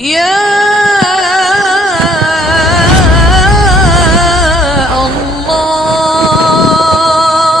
يا الله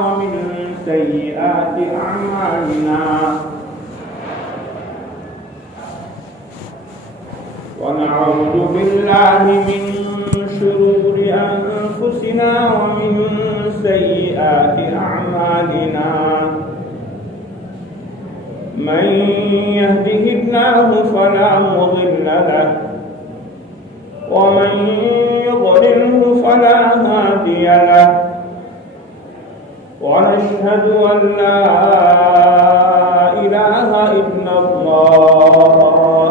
ومن سيئات أعمالنا ونعوذ بالله من شرور أنفسنا ومن سيئات أعمالنا من يهده الله فلا مضل له ومن يضلله فلا هادي له ونشهد أن لا إله إلا الله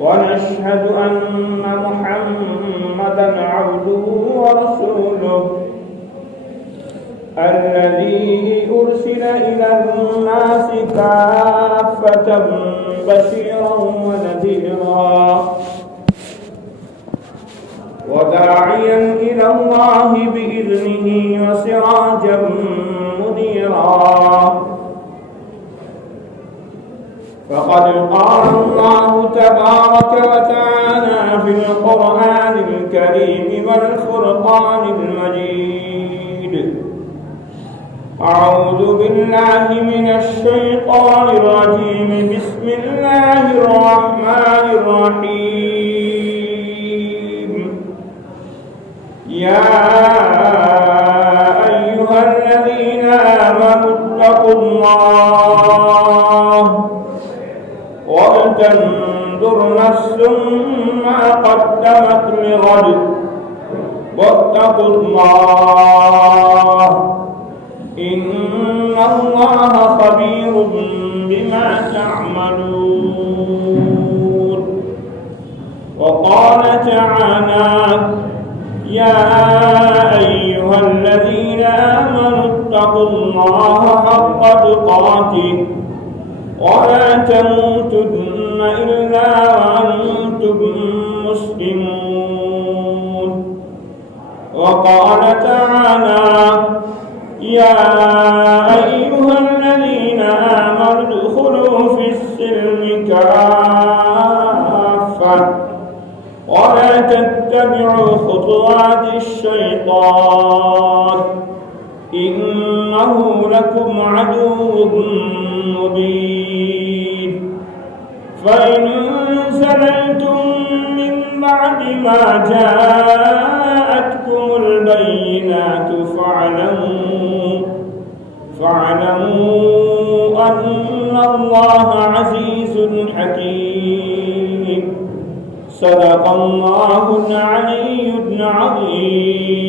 ونشهد أن محمدا عبده ورسوله الذي أرسل إلى الناس كافة بشيرا ونذيرا وداعيا إلى الله بإذنه وسراجا منيرا فقد قال الله تبارك وتعالى في القرآن الكريم والفرقان المجيد أعوذ بالله من الشيطان الرجيم بسم الله الرحمن الرحيم يا أيها الذين آمنوا اتقوا الله ولتنظر نفس ما قدمت لغد واتقوا الله إن الله خبير بما تعملون وقال تعالى يا أيها الذين آمنوا اتقوا الله حق تقاته ولا تموتن إلا وأنتم مسلمون وقال تعالى يا أيها الذين آمنوا ادخلوا في السلم كافة ولا تتبعوا خطوات الشيطان إنه لكم عدو مبين فإن زللتم من بعد ما جاءتكم البينات فاعلموا أن الله عزيز حكيم صدق الله العلي العظيم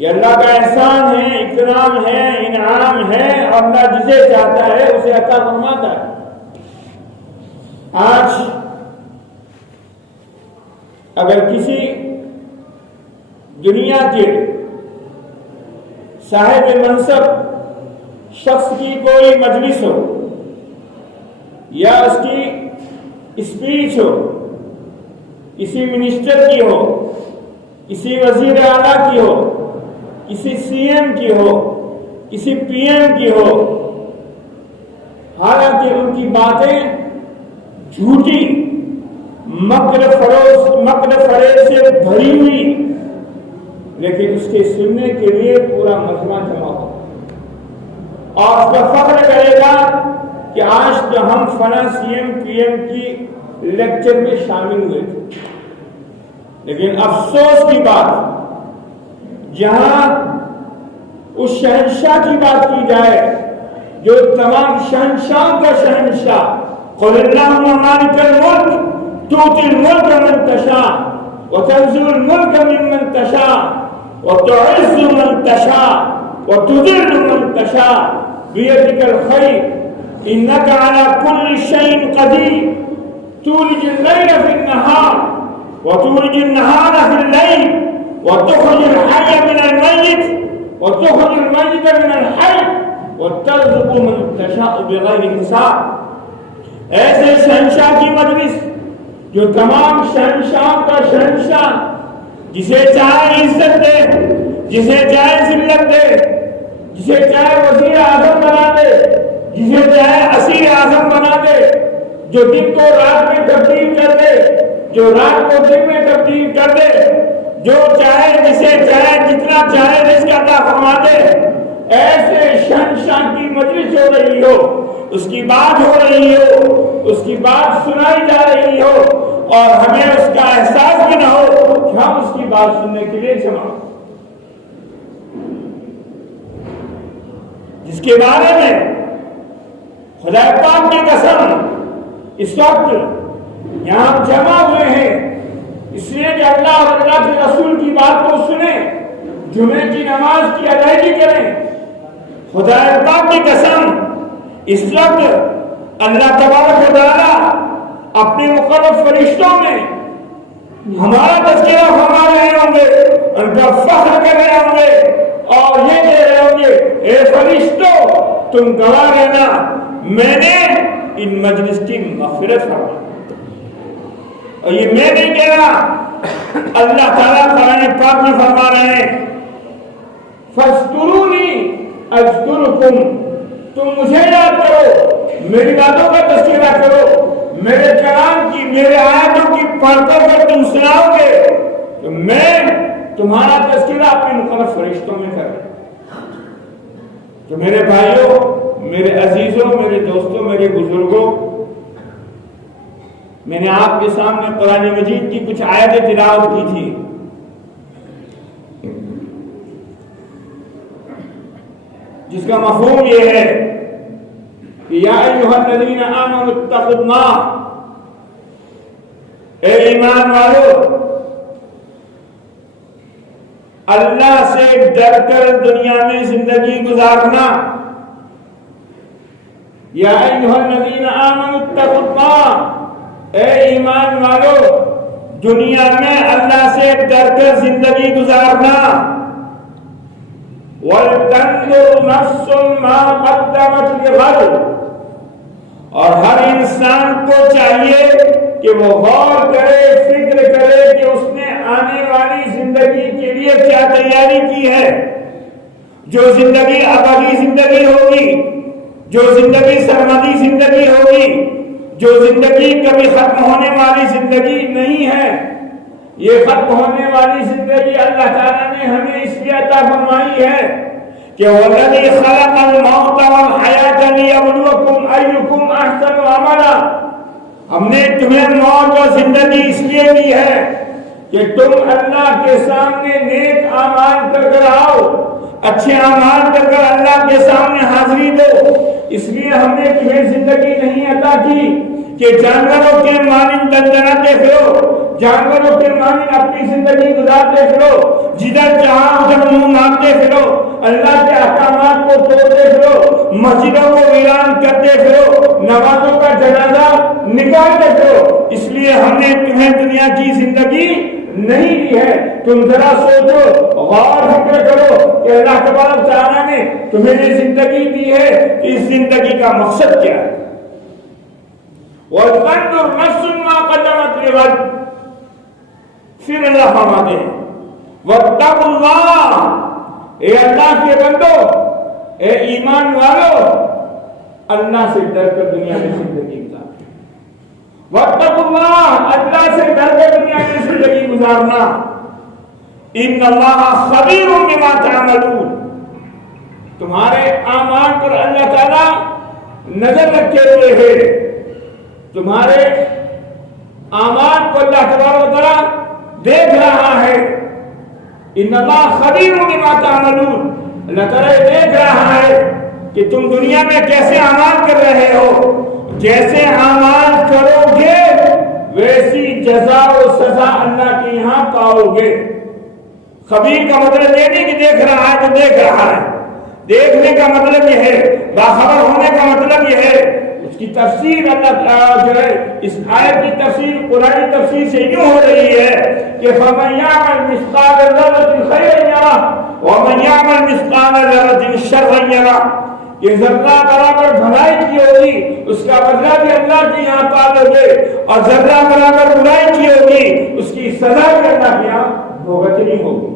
یہ اللہ کا احسان ہے، اکرام ہے، انعام ہے، اور اللہ جسے چاہتا ہے اسے عطا فرماتا ہے۔ آج اگر کسی دنیا کے صاحب منصب شخص کی کوئی مجلس ہو یا اس کی اسپیچ ہو، کسی منسٹر کی ہو، کسی وزیر اعلیٰ کی ہو، کسی سی ایم کی ہو، کسی پی ایم کی ہو، حالانکہ ان کی باتیں جھوٹی مکر فریب سے بھری ہوئی، لیکن اس کے سننے کے لیے پورا مجمع جمع ہو اور اس کا فخر کرے گا کہ آج تو ہم فلاں سی ایم پی ایم کی لیکچر میں شامل ہوئے تھے۔ لیکن افسوس کی بات، جہاں اس شہنشاہ کی بات کی جائے جو تمام شہنشاہوں کا شہنشاہ، قل اللہم مالک الملک تؤتی الملک من تشاء وتنزع الملک ممن تشاء وتعز من تشاء وتذل من تشاء بیدک الخیر انک علی کل شیء قدیر تولج اللیل فی النہار وتولج النہار فی اللیل وتخرج الحی من المیت وتخرج المیت من الحی وترزق من تشاء بغیر حساب۔ ایسے شہنشاہ کی مجلس جو تمام شہنشاہوں کا شہنشاہ، جسے چاہے عزت دے، جسے چاہے ذلت دے، جسے چاہے وزیر اعظم بنا دے، جسے چاہے اسیر اعظم بنا دے، جو دن کو رات میں تبدیل کر دے، جو رات کو دن میں تبدیل کر دے، جو چاہے جسے چاہے جتنا چاہے رزق عطا فرما دے، ایسے شہنشاہ کی مجلس ہو رہی ہو، اس کی بات ہو رہی ہو، اس کی بات سنائی جا رہی ہو، اور ہمیں اس کا احساس بھی نہ ہو کہ ہم اس کی بات سننے کے لیے جمع ہوں، جس کے بارے میں خدا پاک کی قسم اس وقت یہاں جمع ہوئے ہیں اس لیے کہ اللہ اور اللہ کے رسول کی بات کو سنیں، جمعے کی نماز کی ادائیگی کریں۔ خدا پاک کی قسم اس وقت اللہ تبارک و تعالیٰ اپنے مقرب فرشتوں میں ہمارا تذکرہ فرما رہے ہوں گے، ان کا فخر کر رہے ہوں گے اور یہ کہہ رہے ہوں گے، اے فرشتوں تم گواہ رہنا میں نے ان مجلس کی مغفرت فرمائی۔ اور یہ میں نہیں کہہ رہا، اللہ تعالیٰ قرآن پاک میں فرما رہے ہیں، فاذکرونی اذکرکم، تم مجھے یاد کرو، میری باتوں کا تذکرہ کرو، میرے کلام کی، میرے آیاتوں کی پڑھ کر تم سناؤ گے تو میں تمہارا تذکرہ اپنے مقرب فرشتوں میں کر رہا ہوں۔ تو میرے بھائیوں، میرے عزیزوں، میرے دوستوں، میرے بزرگوں، میں نے آپ کے سامنے قرآن مجید کی کچھ آیتیں تلاوت کی تھی۔ جس کا مفہوم یہ ہے کہ یا ایھا الذین آمنوا اتقوا اللہ، اے ایمان والو اللہ سے ڈر کر دنیا میں زندگی گزارنا۔ یا ایھا الذین آمنوا اتقوا اللہ، اے ایمان والو دنیا میں اللہ سے ڈر کر زندگی گزارنا۔ وَلْتَنظُرْ نَفْسٌ مَا قَدَّمَتْ لِغَدٍ، اور ہر انسان کو چاہیے کہ وہ غور کرے، فکر کرے کہ اس نے آنے والی زندگی کے لیے کیا تیاری کی ہے۔ جو زندگی ابدی زندگی ہوگی، جو زندگی سرمدی زندگی ہوگی، جو زندگی کبھی ختم ہونے والی زندگی نہیں ہے، یہ ختم ہونے والی زندگی اللہ تعالیٰ نے ہمیں اس لیے عطا فرمائی ہے کہ وَالَّذِي خَلَقَ الْمَوْتَ وَالْحَيَاةَ لِيَبْلُوَكُمْ أَيُّكُمْ أَحْسَنُ عَمَلًا، ہم نے تمہیں موت اور زندگی اس لیے دی ہے کہ تم اللہ کے سامنے نیک اعمال کر کر آؤ، اچھے اعمال کر کر اللہ کے سامنے حاضری دو۔ اس لیے ہم نے تمہیں زندگی نہیں عطا کی کہ جانوروں کے مانند دندناتے پھرو، جانوروں کے مانند اپنی زندگی گزارتے پھرو، جدھر چاہو ادھر طرف منہ مانگتے پھرو، اللہ کے احکامات کو توڑتے پھرو، مسجدوں کو ویران کرتے پھرو، نمازوں کا جنازہ نکالتے پھرو۔ اس لیے ہم نے تمہیں دنیا کی زندگی نہیں دی ہے۔ تم ذرا سوچو، غور فکر کرو کہ اللہ تبارک تعالیٰ نے تمہیں یہ زندگی دی ہے کہ اس زندگی کا مقصد کیا ہے۔ وَلْتَنْظُرْ نَفْسٌ مَا قَدَّمَتْ لِغَدٍ، پھر اللہ فرماتے ہیں وَاتَّقُوا اللَّهَ، اے اللہ کے بندو، اے ایمان والو، اللہ سے ڈر کر دنیا میں زندگی گزارنا۔ وَاتَّقُوا اللَّهَ، اللہ سے ڈر کر دنیا میں زندگی گزارنا۔ إِنَّ اللَّهَ خَبِيرٌ بِمَا تَعْمَلُونَ، تمہارے اعمال پر اللہ تعالیٰ نظر رکھے ہوئے ہے، تمہارے اعمال کو اللہ تبارک و تعالیٰ دیکھ رہا ہے۔ ان اللہ خبیر بما تعملون، اللہ تعالیٰ دیکھ رہا ہے کہ تم دنیا میں کیسے اعمال کر رہے ہو۔ جیسے اعمال کرو گے ویسی جزا و سزا اللہ کے یہاں پاؤ گے۔ خبیر کا مطلب یہ نہیں کہ دیکھ رہا ہے تو دیکھ رہا ہے، دیکھنے کا مطلب یہ ہے، باخبر ہونے کا مطلب یہ ہے۔ اس کی تفسیر اللہ تعالیٰ جو ہے، اس آیت کی تفسیر قرآن تفسیر سے یوں ہو رہی ہے کہ فَمَنْ يَعْمَلْ مِثْقَالَ ذَرَّةٍ خَيْرًا يَرَهُ وَمَنْ يَعْمَلْ مِثْقَالَ ذَرَّةٍ شَرًّا يَرَهُ، یہ ذرہ برابر بھلائی کی ہوگی اس کا بدلہ بھی اللہ کے یہاں پالو گے، اور ذرہ برابر برائی کی ہوگی اس کی سزا بھی اللہ کے یہاں بھگتنی ہوگی۔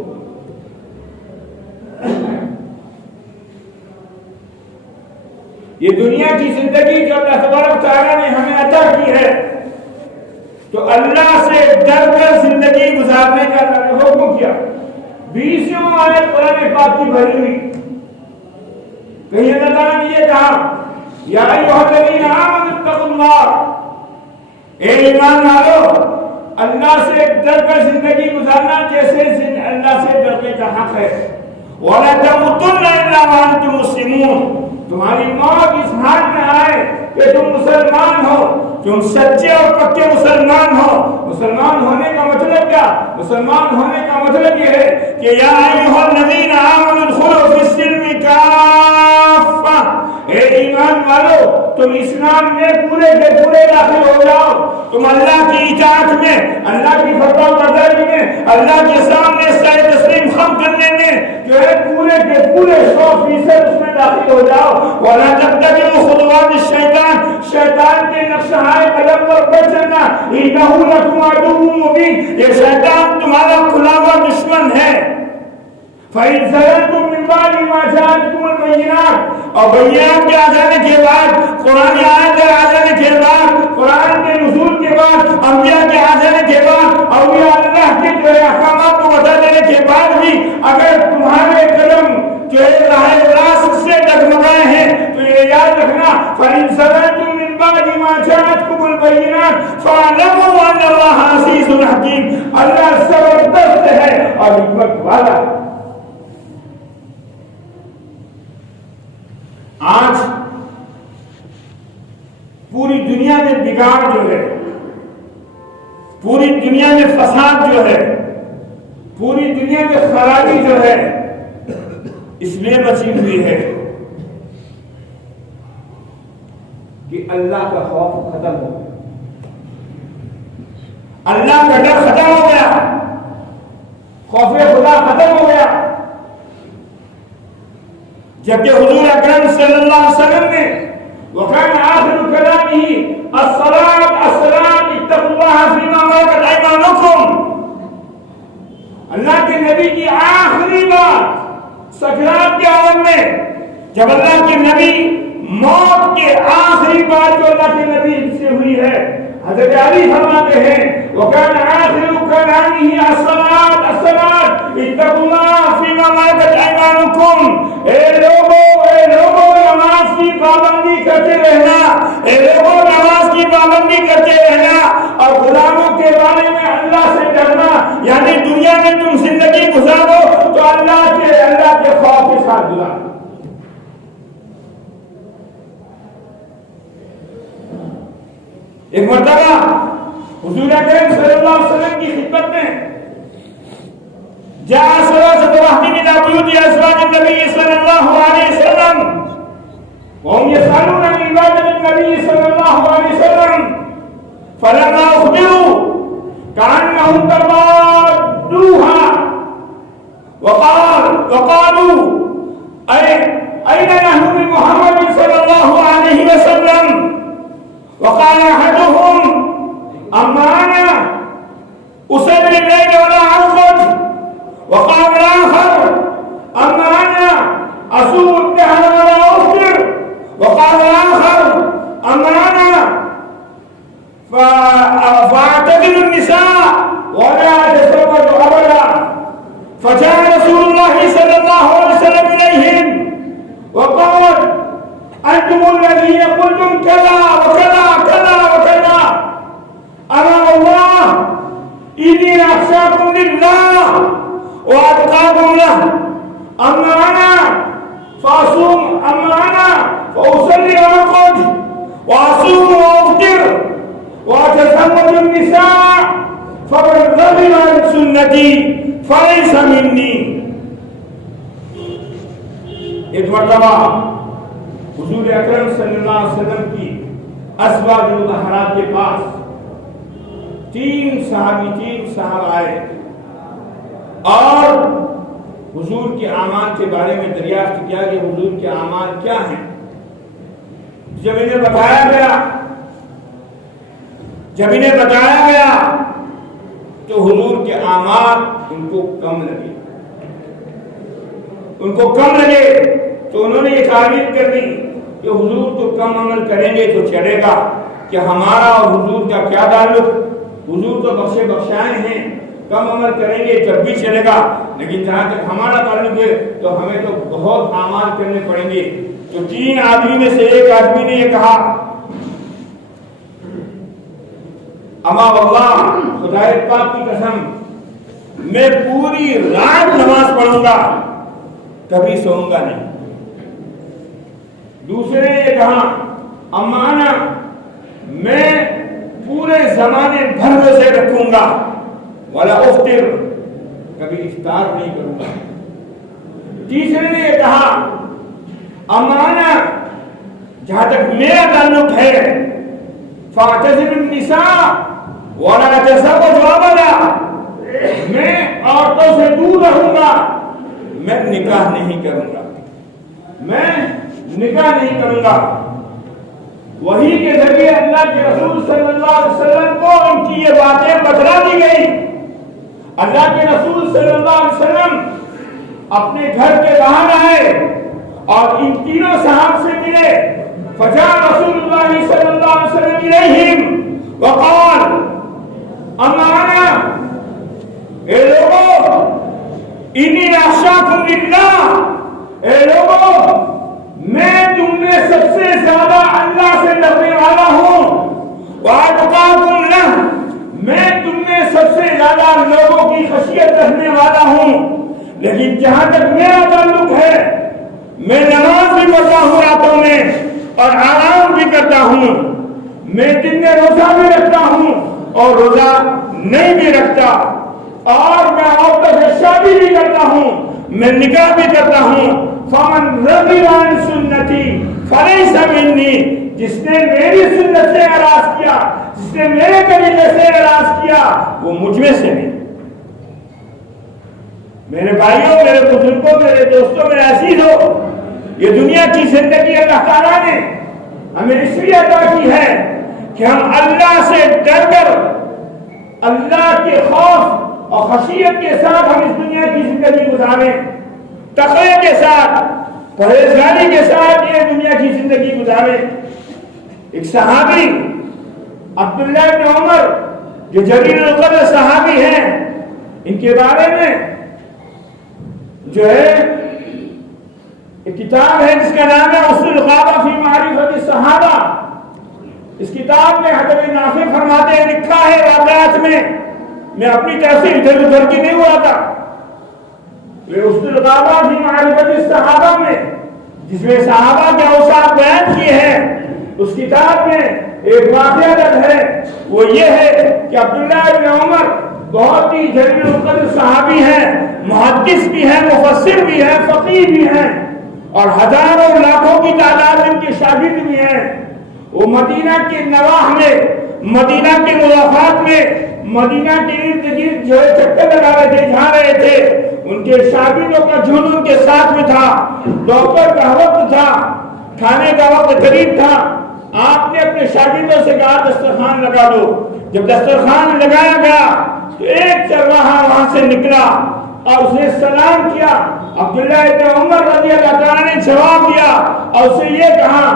یہ دنیا کی زندگی جو اللہ تبارک تعالیٰ نے ہمیں عطا کی ہے، تو اللہ سے ڈر کر زندگی گزارنے کا اللہ نے حکم کیا۔ 20 آیت قرآن پاک کی بھری ہوئی، کہیں اللہ تعالیٰ نے یہ کہا یا ایھا الذین آمنوا اتقوا اللہ، اے ایمان والو اللہ سے ڈر کر زندگی گزارنا جیسے اللہ سے ڈرنے کا حق ہے۔ وَلَا تَمُوتُنَّ إِلَّا وَأَنْتُم مُّسْلِمُونَ، تمہاری موت اس حال میں آئے کہ تم مسلمان ہو، تم سچے اور پکے مسلمان ہو۔ مسلمان ہونے کا مطلب کیا؟ مسلمان ہونے کا مطلب یہ ہے کہ یا ایھا الذین آمنوا ادخلوا فی السلم کافہ، اے ایمان والو تم اسلام میں پورے کے پورے داخل ہو جاؤ، تم اللہ کی اطاعت میں، اللہ کی فرما برداری میں، اللہ کے سامنے سر تسلیم خم کرنے میں جو ہے پورے کے پورے 100% اس میں داخل ہو جاؤ۔ وَلَا تَتَّبِعُوا خُطُوَاتِ الشَّيْطَانِ، شیطان کے نقشۂ قدم پر بچ جانا، إِنَّهُ لَكُمْ عَدُوٌّ مُّبِينٌ، یہ شیطان تمہارا کھلا ہوا دشمن ہے۔ فَإِن زَلَلْتُم مِّن بَعْدِ مَا جَاءَتْكُمُ الْبَيِّنَاتُ، اور بینات کے آ جانے کے بعد، قرآن آیت کے آ جانے کے بعد، قرآن کے نزول کے بعد، انبیاء کے آ جانے کے بعد، اولیاء اللہ کے جو ہے احکامات کو بتا دینے کے بعد بھی اگر تمہارے قدم جو ہے راہ راست سے ڈگمگائے ہیں تو یہ یاد رکھنا فَإِن زَلَلْتُم مِّن بَعْدِ مَا جَاءَتْكُمُ الْبَيِّنَاتُ فَاعْلَمُوا أَنَّ اللَّهَ عَزِيزٌ حَكِيمٌ، اللہ زبردست ہے اور حکمت والا۔ آج پوری دنیا میں بگاڑ جو ہے، پوری دنیا میں فساد جو ہے، پوری دنیا میں خرابی جو ہے، اس لیے مچی ہوئی ہے کہ اللہ کا خوف ختم ہو گیا، اللہ کا ڈر ختم ہو گیا، خوف خدا ختم ہو گیا۔ جبکہ حضور اکرم صلی اللہ علیہ وسلم نے وَكَانَ آخِرُ كَلَامِهِ الصَّلَاةُ الصَّلَاةُ اتَّقُوا اللَّهَ فِيمَا مَلَكَتْ أَيْمَانُكُمْ، اللہ کے نبی کی آخری بات سکرات کے عالم میں، جب اللہ کے نبی موت کے آخری بات جو اللہ کے نبی سے ہوئی ہے، حضرت علی فرماتے ہیں وَكَانَ آخِرُ كَلَامِهِ الصَّلَاةُ الصَّلَاةُ اتَّقُوا اللَّهَ فِيمَا مَلَكَتْ أَيْمَانُكُمْ، اے لوگوں نماز کی پابندی کرتے رہنا، اے لوگوں نماز کی پابندی کرتے رہنا، اور غلاموں کے بارے میں اللہ سے ڈرنا، یعنی دنیا میں تم زندگی گزارو تو اللہ کے خوف کے ساتھ گزارو۔ ایک مرتبہ حضور اکرم صلی اللہ علیہ وسلم کی خدمت میں جاء صلاة واحد من ابي فأخبروا كأنهم تبادوها وقالوا أين نحن من محمد صلى الله عليه وسلم وقال أحدهم أما أنا أصلي الليل ولا أرقد وقال الآخر أما أنا أصوم الدهر ولا أفطر وقال الآخر أما أنا فأعتزل النساء ولا أتزوج أبدا. فجاء رسول الله صلى الله عليه وسلم إليهم وقال أنتم الذين قلتم كذا وكذا كذا وكذا أمام الله إني أخشاكم لله وأتقاكم له. أما أنا فأصوم فأصلي وأرقد وأصوم وأفطر وأتزوج النساء فمن رغب عن سنتي فليس مني. ایک مرتبہ حضور اکرم صلی اللہ علیہ وسلم کی ازواج مطہرات کے پاس تین صحابہ آئے اور حضور کے اعمال کے بارے میں دریافت کیا کہ حضور کے اعمال کیا ہیں. جب انہیں بتایا گیا تو حضور کے اعمال ان کو کم لگے تو انہوں نے یہ تعریف کر دی کہ حضور تو کم عمل کریں گے تو چلے گا کہ ہمارا اور حضور کا کیا تعلق. حضور تو بخشائے ہیں, کم عمل کریں گے تب بھی چلے گا, لیکن جہاں تک ہمارا تعلق ہے تو ہمیں تو بہت اعمال کرنے پڑیں گے. تو تین آدمی میں سے ایک آدمی نے یہ کہا اما واللہ خدا پاک کی قسم میں پوری رات نماز پڑھوں گا کبھی سوؤں گا نہیں. دوسرے نے یہ کہا اما انا میں پورے زمانے بھر روزے رکھوں گا ولا افطر کبھی افطار نہیں کروں گا. تیسرے نے یہ کہا اما انا جہاں تک میرا تعلق ہے فاعتزل النساء ولا اتزوج ابدا میں عورتوں سے دور رہوں گا, میں نکاح نہیں کروں گا. وہی کے ذریعے اللہ کے رسول صلی اللہ علیہ وسلم کو ان کی یہ باتیں بتلا دی گئی. اللہ کے رسول صلی اللہ علیہ وسلم اپنے گھر کے باہر آئے اور ان تینوں صحابہ سے ملے. فجاء رسول اللہ صلی اللہ علیہ وسلم الیہم وقال اما انا اے لوگوں انی اخشاکم للہ, اے لوگوں میں تم میں سب سے زیادہ اللہ سے ڈرنے والا ہوں. واتقاکم لہ میں تم میں سب سے زیادہ لوگوں کی خشیت رکھنے والا ہوں. لیکن جہاں تک میرا تعلق ہے میں نماز بھی پڑھتا ہوں راتوں میں اور آرام بھی کرتا ہوں. میں دن میں روزہ بھی رکھتا ہوں اور روزہ نہیں بھی رکھتا, اور میں عورتوں سے شادی بھی کرتا ہوں, میں نکاح بھی کرتا ہوں. فمن رغب عن سنتی فلیس منی جس نے میری سنت سے اعراض کیا, جس نے میرے طریقے سے اعراض کیا وہ مجھ میں سے نہیں. میرے بھائیوں, میرے بزرگوں, میرے دوستوں, میرے عزیزوں, یہ دنیا کی زندگی اللہ تعالیٰ نے ہمیں اس لیے عطا کی ہے کہ ہم اللہ سے ڈر کر اللہ کے خوف اور خشیت کے ساتھ ہم اس دنیا کی زندگی گزاریں, تقوی کے ساتھ, پرہیزگاری کے ساتھ یہ دنیا کی زندگی گزاریں. ایک صحابی عبداللہ بن عمر جو جلیل القدر صحابی ہیں, ان کے بارے میں جو ہے ایک کتاب ہے جس کا نام ہے اصول الغابہ فی معرفت الصحابہ. اس کتاب میں حضرت نافع فرماتے ہیں, لکھا ہے واقعات میں, میں اپنی تحصیل ادھر ادھر کی نہیں ہوا تھا, اصول الغابہ فی معرفت الصحابہ میں جس میں صحابہ کے اوصاف بیان کیے ہیں, اس کتاب میں ایک واقعہ درج ہے. وہ یہ ہے کہ عبداللہ بن عمر بہت ہی جلیل القدر صحابی ہیں, محدث بھی ہیں, مفسر بھی ہیں, فقیہ بھی ہیں, اور ہزاروں لاکھوں کی تعداد ان کے شاگرد بھی ہیں. وہ مدینہ کے نواح میں مدینہ کی ملاقات میں مدینہ کے ارد گرد جو ہے چکر لگا رہے تھے، جا رہے تھے، ان کے شاگردوں کا جھنڈ ان کے ساتھ میں تھا، دوپہر کا وقت تھا، کھانے کا وقت قریب تھا۔ آپ نے اپنے شاگردوں سے کہا دسترخوان لگا دو۔ جب دسترخوان لگایا گیا تو ایک چرواہا وہاں سے نکلا اور اس نے سلام کیا۔ عبداللہ ابن عمر رضی اللہ تعالیٰ نے جواب دیا اور اسے یہ کہا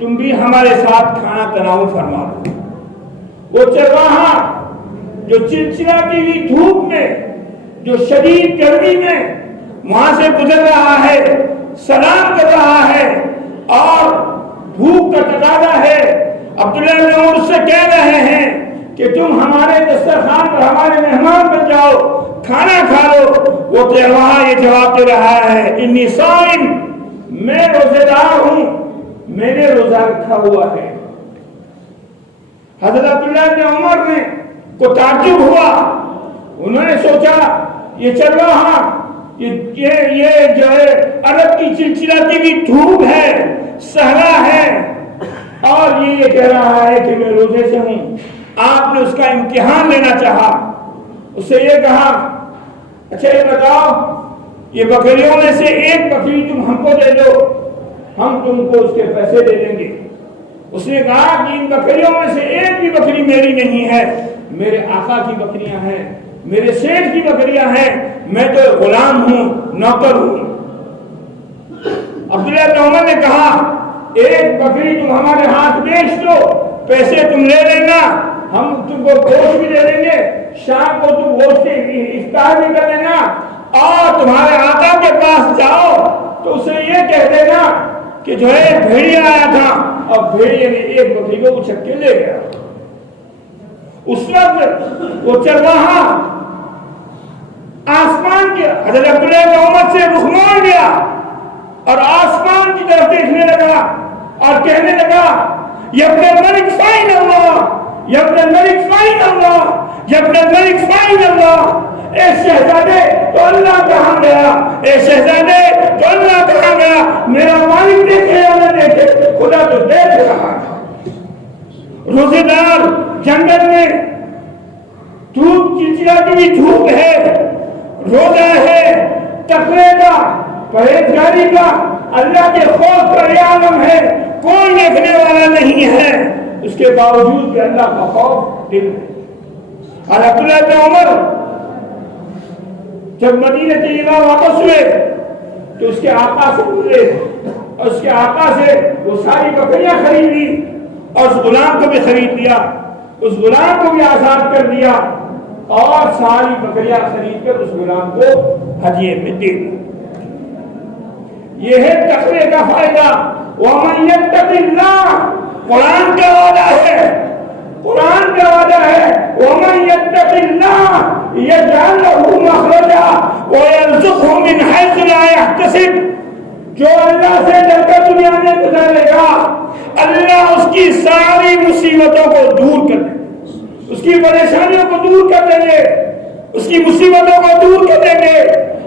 تم بھی ہمارے ساتھ کھانا تناول فرما دو۔ وہ چرواہا جو چلچلاتی ہوئی دھوپ میں، جو شدید گرمی میں وہاں سے گزر رہا ہے، سلام کر رہا ہے اور بھوک کا تقاضا ہے، عبداللہ بن عمر سے کہہ رہے ہیں کہ تم ہمارے دسترخوان پر ہمارے مہمان بن جاؤ، کھانا کھا لو۔ وہ چرواہا یہ جواب دے رہا ہے انی صائم، میں روزے دار ہوں، میں نے روزہ رکھا ہوا ہے۔ حضرت عبداللہ بن عمر نے کو تعجب ہوا، انہوں نے سوچا یہ چرواہا یہ جو ہے عرب کی چلچلاتی ہوئی دھوپ ہے، صحرا ہے، اور یہ کہہ رہا ہے کہ میں روزے سے ہوں۔ آپ نے اس کا امتحان لینا چاہا، اس سے یہ کہا اچھا یہ بتاؤ یہ بکریوں میں سے ایک بکری تم ہم کو دے دو، ہم تم کو اس کے پیسے دے دیں گے۔ اس نے کہا کہ ان بکریوں میں سے ایک بھی بکری میری نہیں ہے، میرے آقا کی بکریاں ہیں، میرے سیٹھ کی بکریاں ہیں، میں تو غلام ہوں، نوکر ہوں۔ عبداللہ بن عمر نے کہا ایک بکری تم ہمارے ہاتھ بیچ دو، پیسے تم لے لینا، ہم تم کو گوشت بھی دے دیں گے، شام کو تم گوشت افطار بھی کر لینا، اور تمہارے آقا کے پاس جاؤ تو اسے یہ کہہ دینا کہ جو ہے بھیڑیا آیا تھا اور بھیڑیے نے ایک بکری کو اچک کے لے گیا۔ اس وقت وہ چرواہا آسمان کے حضرت عبداللہ بن عمر سے رخ موڑ گیا اور آسمان کی طرف دیکھنے لگا اور کہنے لگا یا ابن الملک فائن اللہ، یا ابن الملک فائن اللہ، یا ابن الملک فائن اللہ۔ اے شہزادے تو اللہ کہاں گیا، اے شہزادے تو اللہ کہاں گیا، میرا مالک دیکھے یا نہ دیکھے، خدا تو دیکھ رہا ہے۔ روزے دار جنگل میں دھوپ چلچلاتی ہوئی دھوپ ہے، روزہ ہے تقوی کا، پرہیزگاری کا، اللہ کے خوف کا یہ عالم ہے، کوئی دیکھنے والا نہیں ہے، اس کے باوجود بھی اللہ کا خوف دل میں۔ اور عبداللہ بن عمر جب مدینہ طیبہ واپس ہوئے تو اس کے آقا سے گزرے اور اس کے آقا سے وہ ساری بکریاں خرید لی اور اس غلام کو بھی خرید لیا، اس غلام کو بھی آزاد کر دیا اور ساری بکریاں خرید کر اس غلام کو ہدیے میں دے دیا۔ یہ ہے تقوی کا فائدہ۔ وَمَن يَتَّقِ اللَّهَ، قرآن کا وعدہ ہے، قرآن کا وعدہ ہے وَمَن يَتَّقِ اللَّهَ يَجْعَلْ لَهُ مَخْرَجًا وَيَرْزُقْهُ مِنْ حَيْثُ لَا يَحْتَسِبُ۔ جو اللہ سے ڈر کر دنیا میں گزارے گا، اللہ اس کی ساری مصیبتوں کو دور کر دیں گے، اس کی پریشانیوں کو دور کر دیں گے، اس کی مصیبتوں کو دور کر دیں گے،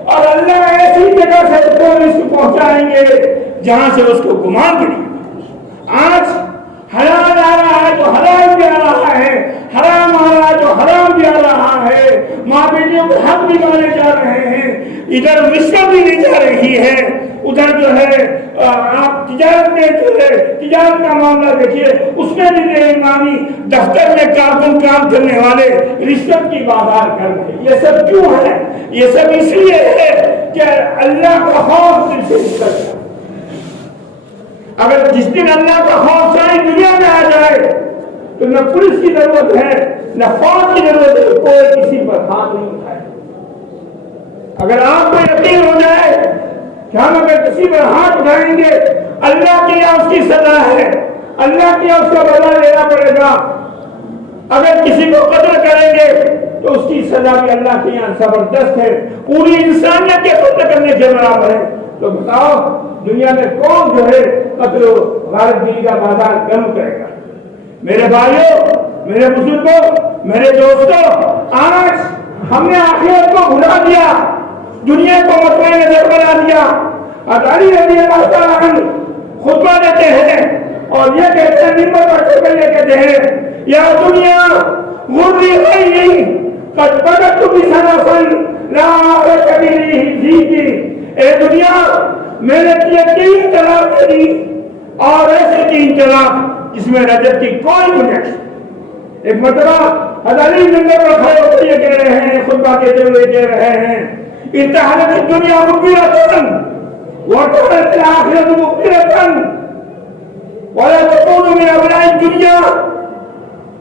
اور اللہ ایسی جگہ سے اس کو رزق پہنچائیں گے جہاں سے اس کو گمان پڑے گا۔ آج حلال آ رہا ہے تو حلال بھی آ رہا ہے، حرام آ رہا ہے تو حرام بھی آ رہا ہے، ماں بیٹیوں کے حق بھی مانے جا رہے ہیں، ادھر رشوت بھی نہیں جا رہی ہے، ادھر جو ہے آپ تجارت میں جو ہے تجارت کا معاملہ دیکھیے اس میں بھی بے ایمانی، دفتر میں کارکن کام کرنے والے رشوت کی بازار کر رہے۔ یہ سب کیوں ہے؟ یہ سب اس لیے ہے کہ اللہ کا خوف دل سے نکل جائے۔ اگر جس دن اللہ کا خوف ساری دنیا میں آ جائے تو نہ پولیس کی ضرورت ہے نہ فوج کی ضرورت ہے، کوئی کسی پر ہاتھ نہیں اٹھائے۔ اگر آپ کو یقین ہو جائے کہ ہم اگر کسی پر ہاتھ اٹھائیں گے اللہ کے یہاں اس کی سزا ہے، اللہ کے یہاں اس کا بدلہ لینا پڑے گا، اگر کسی کو قتل کریں گے تو اس کی سزا بھی اللہ کے یہاں زبردست ہے، پوری انسانیت کے قتل کرنے کے برابر ہے۔ تو بتاؤ دنیا میں کون جو ہے قتل و غارت گیری کا بازار گرم کرے گا؟ میرے بھائیوں، میرے بزرگوں، میرے دوستوں، آج ہم نے آخرت کو بھلا دیا، دنیا کو مطمع نظر بنا دیا۔ علی رضی اللہ تعالیٰ عنہ خطبہ دیتے ہیں اور یہ کہتے ہیں، منبر پر چڑھ کر یہ کہتے ہیں یا دنیا غری غیری قد بدت بسنفا لا رکبی زیدی، اے دنیا میں نے تجھے 3 طلاق دی اور ایسے 3 طلاق جس میں رجعت کی کوئی گنجائش۔ ایک مرتبہ حضرت ممبر پر کھڑے ہوتے یہ کہہ رہے ہیں، خطبہ کہتے ہوئے کہہ رہے ہیں ارتحلت الدنیا مقبرۃ وكانت الآخرة مقبرة ولا تكونوا من أبناء الدنيا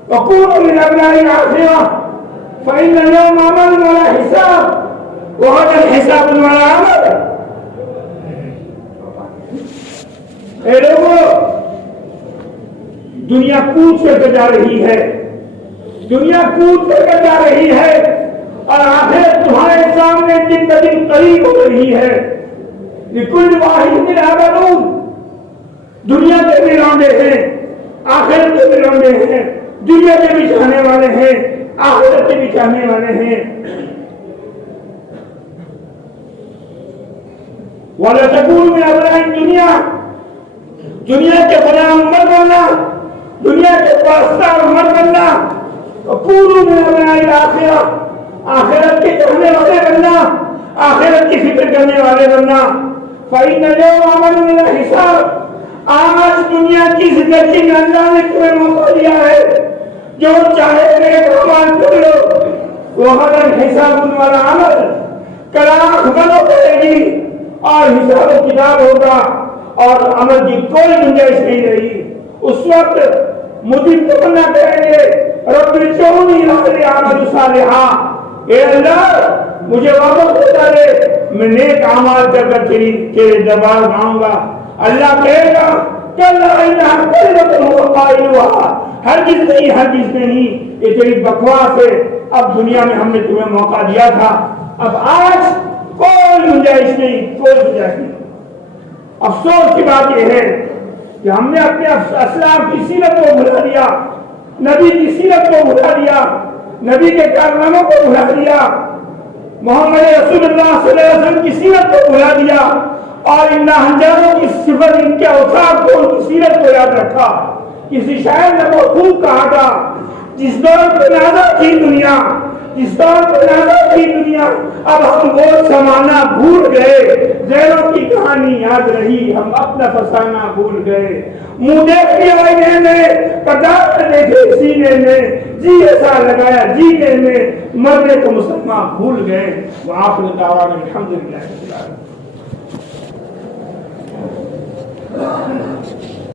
وكونوا من أبناء الآخرة فإن اليوم عمل ولا حساب وغدا الحساب ولا عمل۔ اے لوگوں، دنیا کود کر جا رہی ہے، دنیا کود کر جا رہی ہے، اور آخرت تمہارے سامنے دن بدن قریب ہو رہی ہے۔ لکل واحد من عملون، دنیا کے بھی لونڈے ہیں، آخرت کے بھی لونڈے ہیں، دنیا کے بھی چاہنے والے ہیں، آخرت کے بھی چاہنے والے ہیں۔ وَلَا تَكُونُوا مِنْ أَبْنَاءِ الدُّنْيَا، دنیا کے غلام مت بننا، دنیا کے پاسدار مت بننا، وَكُونُوا مِنْ أَبْنَاءِ الْآخِرَةِ، آخرت کے چاہنے والے بننا، آخرت کی فکر کرنے والے بننا۔ فَإِنَّ الْيَوْمَ عَمَلٌ وَلَا حِسَابٌ، آج دنیا کی زندگی میں اللہ نے تمہیں موقع دیا ہے، جو چاہے نیک اعمال کر لو، وَغَدًا حِسَابٌ وَلَا عَمَلٌ، کل آنکھ بند ہو جائے گی اور حساب و کتاب ہوگا اور عمل کی کوئی گنجائش نہیں رہی۔ اس وقت مجھے تمنا کہیں گے رب ارجعونی لعلی اعمل صالحا، اے اللہ مجھے واپس لوٹا دے، میں نیک اعمال کر کر تیرے دربار میں آؤں گا۔ اللہ کہے گا کلا انہا کلمۃ هو قائلها، ہرگز نہیں، ہرگز نہیں، یہ تیری بکواس ہے، اب دنیا میں ہم نے تمہیں موقع دیا تھا، اب آج کوئی گنجائش نہیں، کوئی گنجائش نہیں۔ افسوس کی بات یہ ہے کہ ہم نے اپنے اسلاف کی سیرت کو بھلا دیا، نبی کی سیرت کو بھلا دیا، نبی کے کارناموں کو بھلا دیا، محمد رسول اللہ صلی اللہ علیہ وسلم کی سیرت کو بھلا دیا، اور ان ناہنجاروں کی صفت، ان کے اوصاف کو، ان کی سیرت کو یاد رکھا۔ کسی شاعر نے وہ خوب کہا تھا، جس دور پہ نازا تھی دنیا، جس دور پہ نازا تھی دنیا، اب ہم وہ زمانہ بھول گئے، زیروں کی کہانی یاد رہی، ہم اپنا فسانہ بھول گئے۔ منہ دیکھ لیا آئینے میں، پرداخت دیکھے سینے میں، جی ایسا لگایا جینے میں، مرنے کو مسلمان بھول گئے۔ وآخر دعوانا الحمدللہ۔